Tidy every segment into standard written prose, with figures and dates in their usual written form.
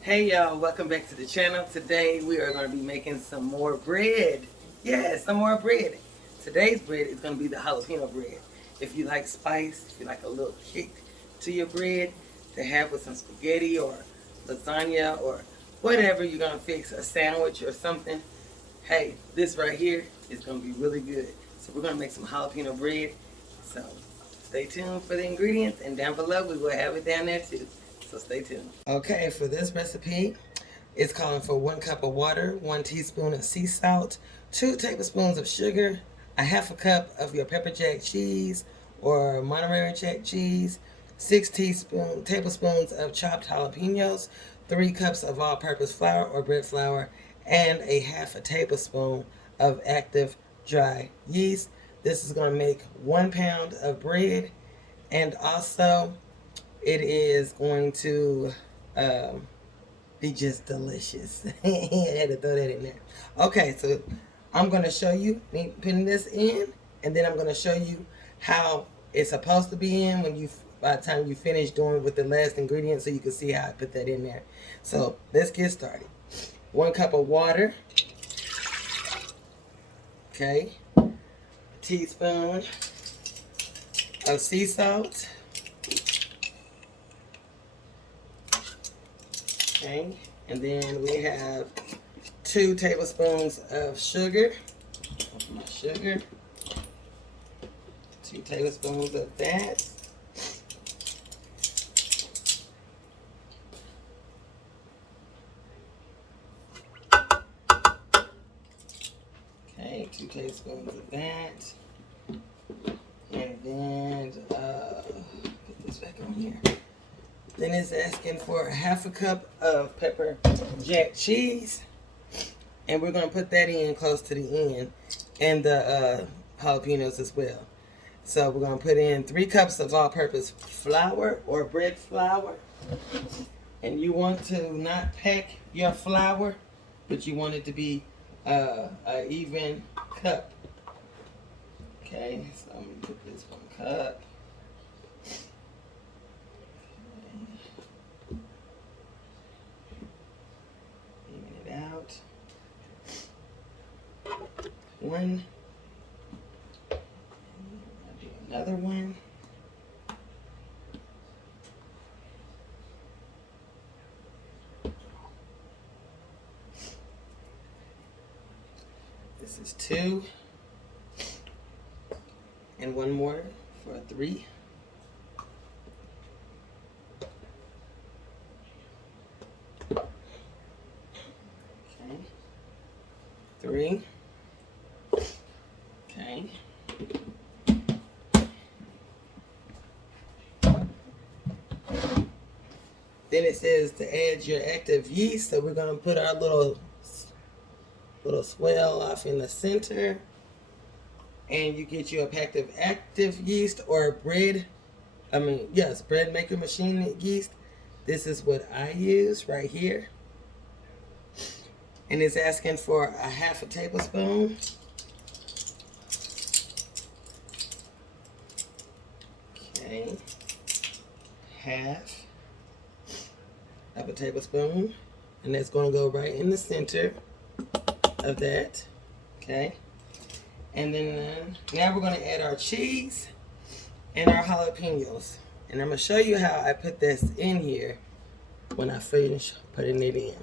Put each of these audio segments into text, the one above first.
Hey y'all, welcome back to the channel. Today we are going to be making some more bread. Yeah, some more bread. Today's bread is going to be the jalapeno bread. If you like spice, if you like a little kick to your bread to have with some spaghetti or lasagna or whatever you're going to fix, a sandwich or something, hey, this right here is going to be really good. So we're going to make some jalapeno bread. So stay tuned for the ingredients, and down below we will have it down there too. So stay tuned. Okay, for this recipe, it's calling for 1 cup of water, 1 teaspoon of sea salt, 2 tablespoons of sugar, a half a cup of your pepper jack cheese or monterey jack cheese, 6 tablespoons of chopped jalapenos, 3 cups of all-purpose flour or bread flour, and a half a tablespoon of active dry yeast. This is going to make 1 pound of bread, and also it is going to be just delicious. I had to throw that in there. Okay, so I'm going to show you me putting this in, and then I'm going to show you how it's supposed to be in when you, by the time you finish doing with the last ingredient, so you can see how I put that in there. So let's get started. 1 cup of water. Okay. A teaspoon of sea salt. Okay, and then we have 2 tablespoons of sugar. My sugar. 2 tablespoons of that. Okay, 2 tablespoons of that. And then, get this back on here. Then it's asking for a half a cup of pepper jack cheese. And we're going to put that in close to the end. And the jalapenos as well. So we're going to put in 3 cups of all-purpose flour or bread flour. And you want to not pack your flour, but you want it to be an even cup. Okay, so I'm going to put this 1 cup. Out 1, I'll do another 1, this is 2, and 1 more for 3. Okay, 3. Okay. Then it says to add your active yeast, so we're going to put our little swell off in the center, and you get you a pack of active yeast or bread maker machine yeast. This is what I use right here, and it's asking for a half a tablespoon. Okay, half of a tablespoon, and that's going to go right in the center of that. Okay, and then now we're going to add our cheese and our jalapenos, and I'm going to show you how I put this in here when I finish putting it in.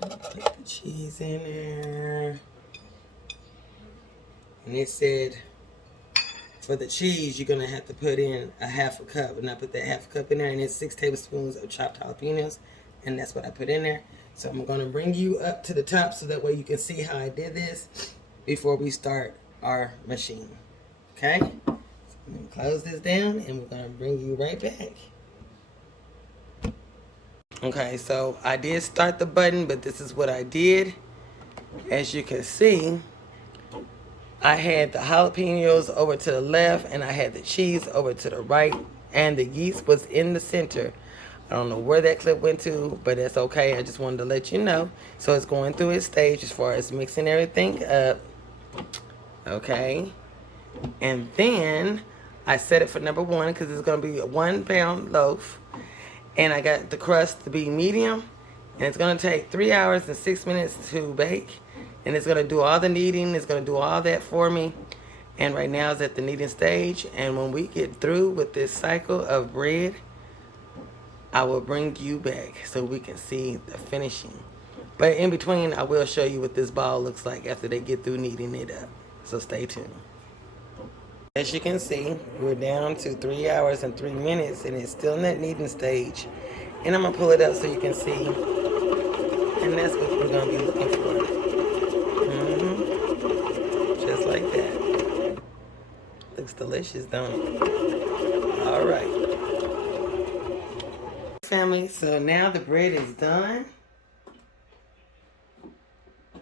Put the cheese in there. And it said for the cheese you're gonna have to put in a half a cup, and I put that half a cup in there, and it's 6 tablespoons of chopped jalapenos, and that's what I put in there. So I'm gonna bring you up to the top so that way you can see how I did this before we start our machine. Okay? So I'm gonna close this down, and we're gonna bring you right back. Okay, so I did start the button, but this is what I did. As you can see, I had the jalapenos over to the left, and I had the cheese over to the right, and the yeast was in the center I don't know where that clip went to, but that's okay. I just wanted to let you know. So it's going through its stage as far as mixing everything up. Okay. And then I set it for number 1 because it's going to be a 1 pound loaf. And I got the crust to be medium. And it's going to take 3 hours and 6 minutes to bake. And it's going to do all the kneading. It's going to do all that for me. And right now it's at the kneading stage. And when we get through with this cycle of bread, I will bring you back so we can see the finishing. But in between, I will show you what this ball looks like after they get through kneading it up. So stay tuned. As you can see, we're down to 3 hours and 3 minutes, and it's still in that kneading stage. And I'm going to pull it up so you can see. And that's what we're going to be looking for. Just like that. Looks delicious, don't it? All right. Family, so now the bread is done.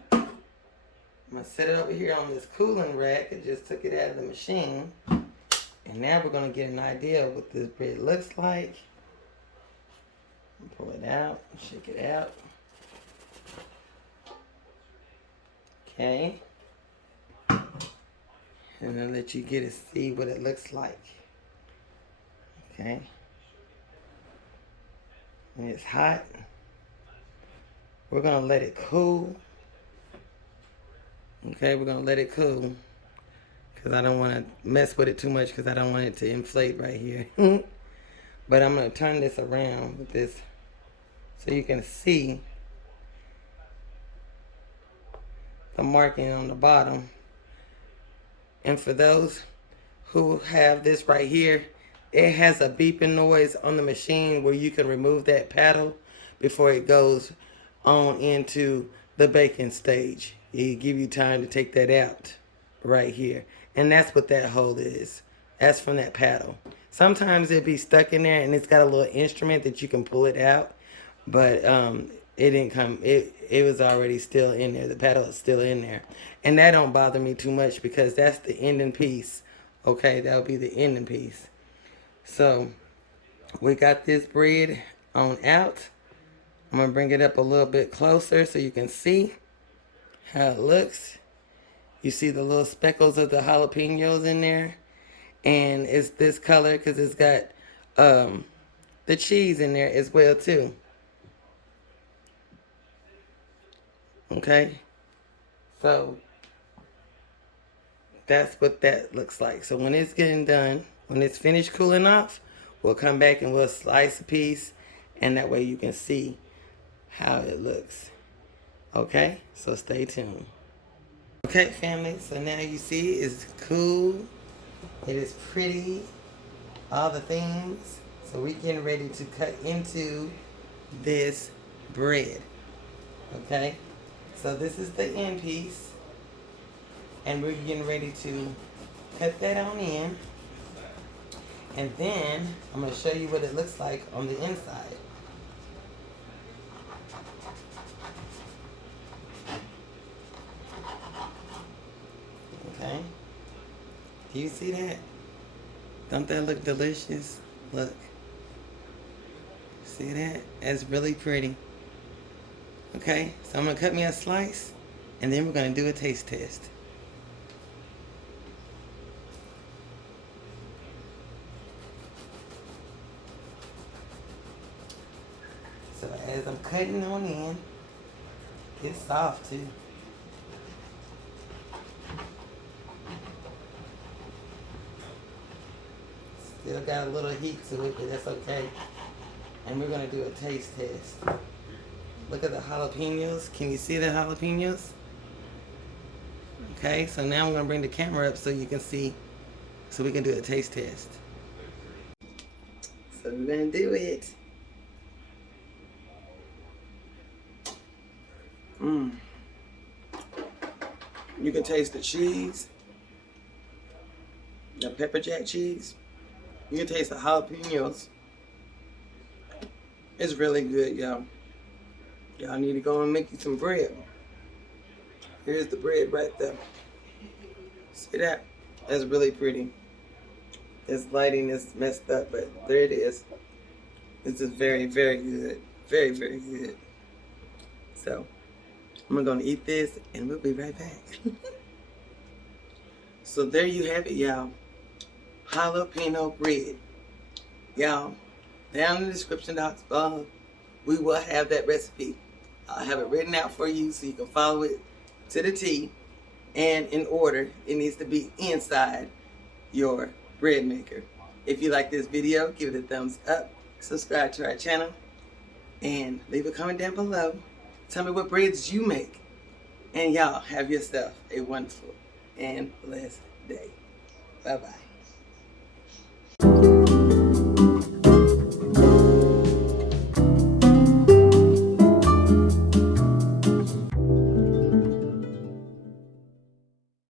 I'm going to set it over here on this cooling rack. I just took it out of the machine. And now we're going to get an idea of what this bread looks like. Pull it out, shake it out. Okay. And I'll let you get to see what it looks like. Okay. And it's hot. We're going to let it cool. Okay, we're going to let it cool. Because I don't want to mess with it too much because I don't want it to inflate right here. But I'm going to turn this around with this so you can see the marking on the bottom. And for those who have this right here, it has a beeping noise on the machine where you can remove that paddle before it goes on into the baking stage. It give you time to take that out right here. And that's what that hole is. That's from that paddle. Sometimes it'd be stuck in there and it's got a little instrument that you can pull it out. But it didn't come, it was already still in there. The paddle is still in there. And that don't bother me too much because that's the ending piece. Okay, that would be the ending piece. So, we got this bread on out. I'm going to bring it up a little bit closer so you can see how it looks. You see the little speckles of the jalapenos in there. And it's this color because it's got the cheese in there as well too. Okay. So, that's what that looks like. So when it's getting done, when it's finished cooling off, we'll come back and we'll slice a piece. And that way you can see how it looks. Okay, so stay tuned. Okay, family, so now you see it's cool. It is pretty. All the things. So we're getting ready to cut into this bread. Okay, so this is the end piece. And we're getting ready to cut that on in. And then I'm going to show you what it looks like on the inside. Okay. Do you see that? Don't that look delicious? Look. See that? That's really pretty. Okay, so I'm going to cut me a slice. And then we're going to do a taste test. So as I'm cutting on in, it's soft too. Still got a little heat to it, but that's okay. And we're gonna do a taste test. Look at the jalapenos. Can you see the jalapenos? Okay, so now I'm gonna bring the camera up so you can see, so we can do a taste test. So we're gonna do it. You can taste the cheese, the pepper jack cheese. You can taste the jalapenos. It's really good, y'all. Y'all need to go and make you some bread. Here's the bread right there. See that? That's really pretty. This lighting is messed up, but there it is. This is very, very good. Very, very good. So, I'm going to eat this and we'll be right back. So there you have it, y'all. Jalapeno bread. Y'all, down in the description box below, we will have that recipe. I'll have it written out for you so you can follow it to the T. And in order, it needs to be inside your bread maker. If you like this video, give it a thumbs up, subscribe to our channel, and leave a comment down below. Tell me what breads you make. And y'all have yourself a wonderful and blessed day. Bye-bye.